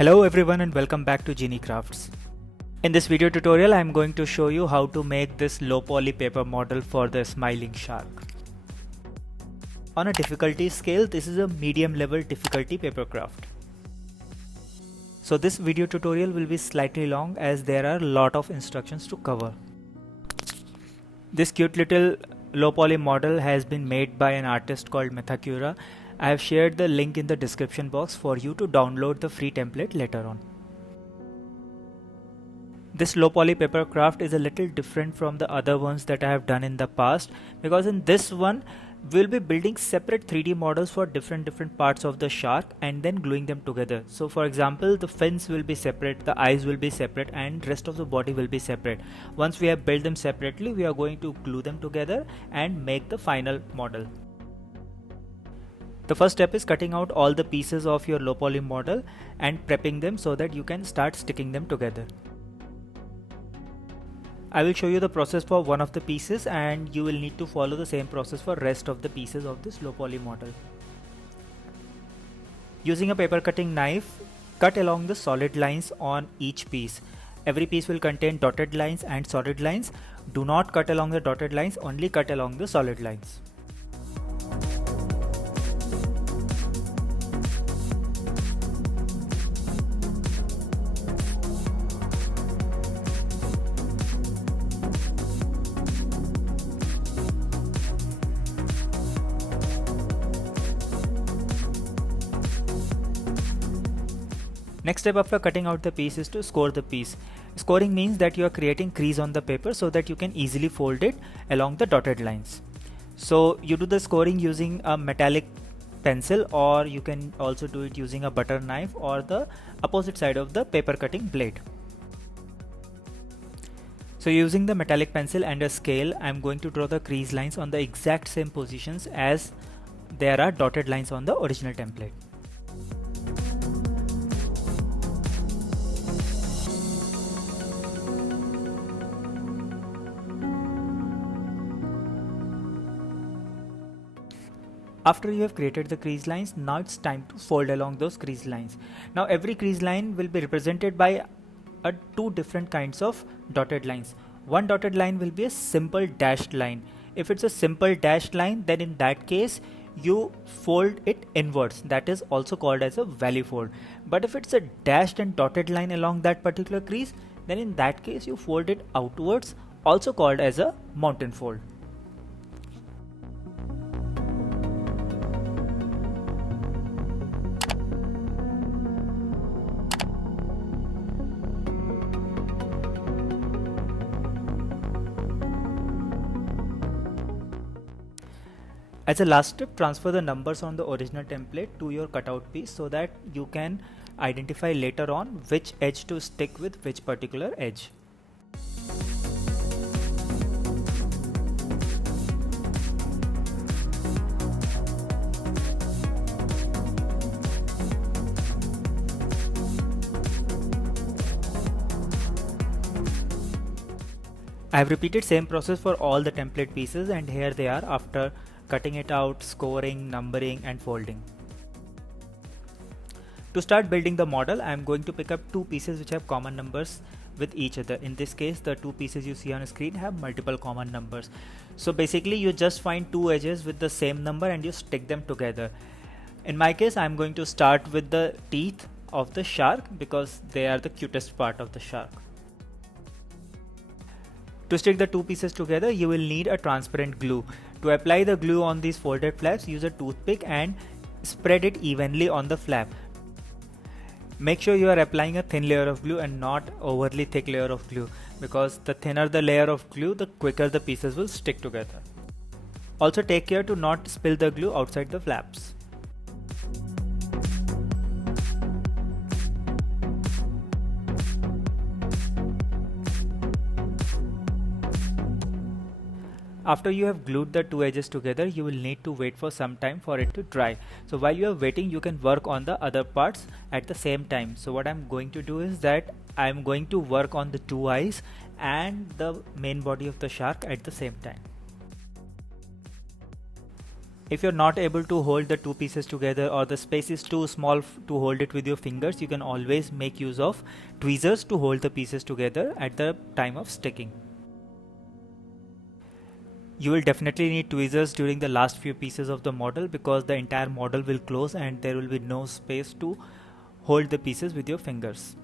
Hello everyone and welcome back to Genie Crafts. In this video tutorial I am going to show you how to make this low poly paper model for the smiling shark. On a difficulty scale, this is a medium level difficulty paper craft. So this video tutorial will be slightly long as there are a lot of instructions to cover. This cute little low poly model has been made by an artist called Methacura. I have shared the link in the description box for you to download the free template later on. This low poly paper craft is a little different from the other ones that I have done in the past, because in this one we'll be building separate 3D models for different parts of the shark and then gluing them together. So for example, the fins will be separate, the eyes will be separate, and rest of the body will be separate. Once we have built them separately, we are going to glue them together and make the final model. The first step is cutting out all the pieces of your low poly model and prepping them so that you can start sticking them together. I will show you the process for one of the pieces and you will need to follow the same process for rest of the pieces of this low poly model. Using a paper cutting knife, cut along the solid lines on each piece. Every piece will contain dotted lines and solid lines. Do not cut along the dotted lines, only cut along the solid lines. Next step after cutting out the piece is to score the piece. Scoring means that you are creating crease on the paper so that you can easily fold it along the dotted lines. So you do the scoring using a metallic pencil, or you can also do it using a butter knife or the opposite side of the paper cutting blade. So using the metallic pencil and a scale, I am going to draw the crease lines on the exact same positions as there are dotted lines on the original template. After you have created the crease lines, now it's time to fold along those crease lines. Now every crease line will be represented by two different kinds of dotted lines. One dotted line will be a simple dashed line. If it's a simple dashed line, then in that case you fold it inwards. That is also called as a valley fold. But if it's a dashed and dotted line along that particular crease, then in that case you fold it outwards, also called as a mountain fold. As a last step, transfer the numbers on the original template to your cutout piece so that you can identify later on which edge to stick with which particular edge. I have repeated same process for all the template pieces, and here they are after cutting it out, scoring, numbering and folding. To start building the model, I am going to pick up two pieces which have common numbers with each other. In this case, the two pieces you see on screen have multiple common numbers. So basically you just find two edges with the same number and you stick them together. In my case, I am going to start with the teeth of the shark because they are the cutest part of the shark. To stick the two pieces together, you will need a transparent glue. To apply the glue on these folded flaps, use a toothpick and spread it evenly on the flap. Make sure you are applying a thin layer of glue and not overly thick layer of glue, because the thinner the layer of glue, the quicker the pieces will stick together. Also take care to not spill the glue outside the flaps. After you have glued the two edges together, you will need to wait for some time for it to dry. So while you are waiting, you can work on the other parts at the same time. So what I'm going to do is that I'm going to work on the two eyes and the main body of the shark at the same time. If you're not able to hold the two pieces together or the space is too small to hold it with your fingers, you can always make use of tweezers to hold the pieces together at the time of sticking. You will definitely need tweezers during the last few pieces of the model because the entire model will close and there will be no space to hold the pieces with your fingers.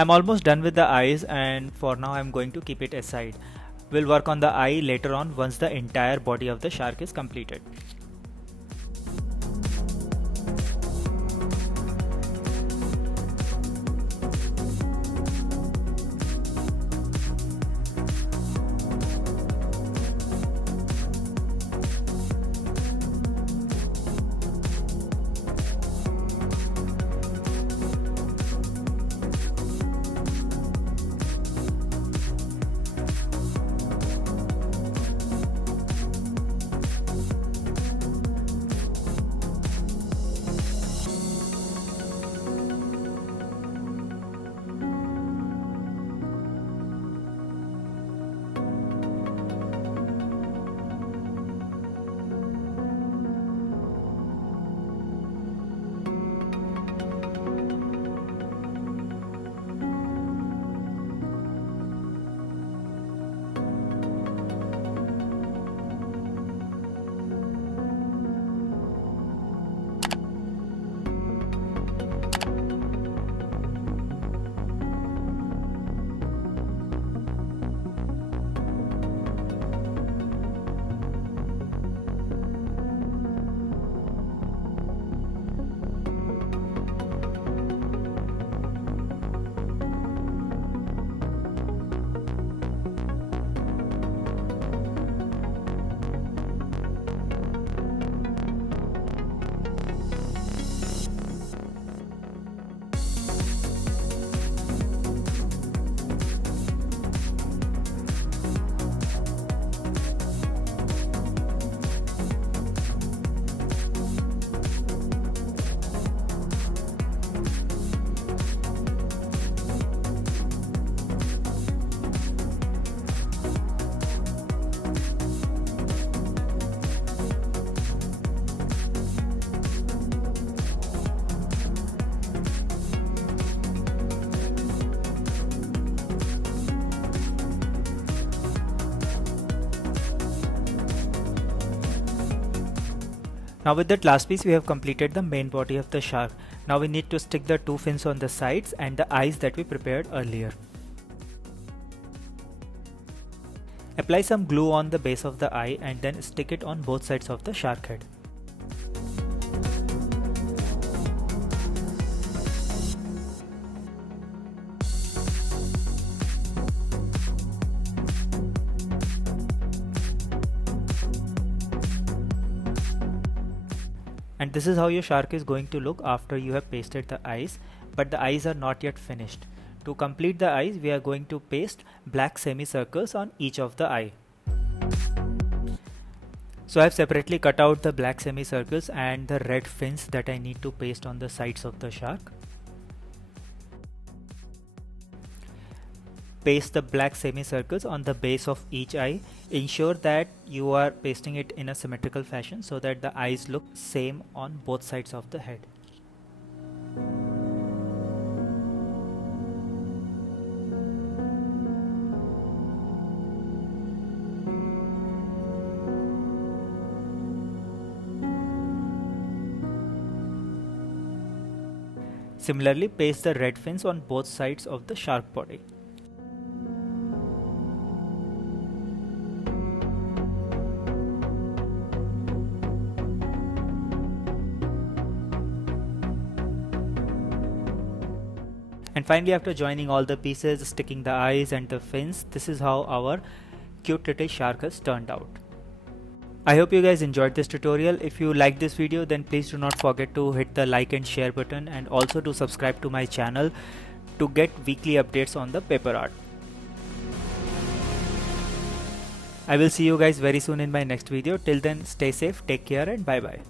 I'm almost done with the eyes, and for now I'm going to keep it aside. We'll work on the eye later on once the entire body of the shark is completed. Now with that last piece we have completed the main body of the shark. Now we need to stick the two fins on the sides and the eyes that we prepared earlier. Apply some glue on the base of the eye and then stick it on both sides of the shark head. And this is how your shark is going to look after you have pasted the eyes, but the eyes are not yet finished. To complete the eyes, we are going to paste black semicircles on each of the eye. So I have separately cut out the black semicircles and the red fins that I need to paste on the sides of the shark. Paste the black semicircles on the base of each eye. Ensure that you are pasting it in a symmetrical fashion so that the eyes look same on both sides of the head. Similarly, paste the red fins on both sides of the shark body. And finally, after joining all the pieces, sticking the eyes and the fins, this is how our cute little shark has turned out. I hope you guys enjoyed this tutorial. If you like this video, then please do not forget to hit the like and share button, and also to subscribe to my channel to get weekly updates on the paper art. I will see you guys very soon in my next video. Till then, stay safe, take care, and bye bye.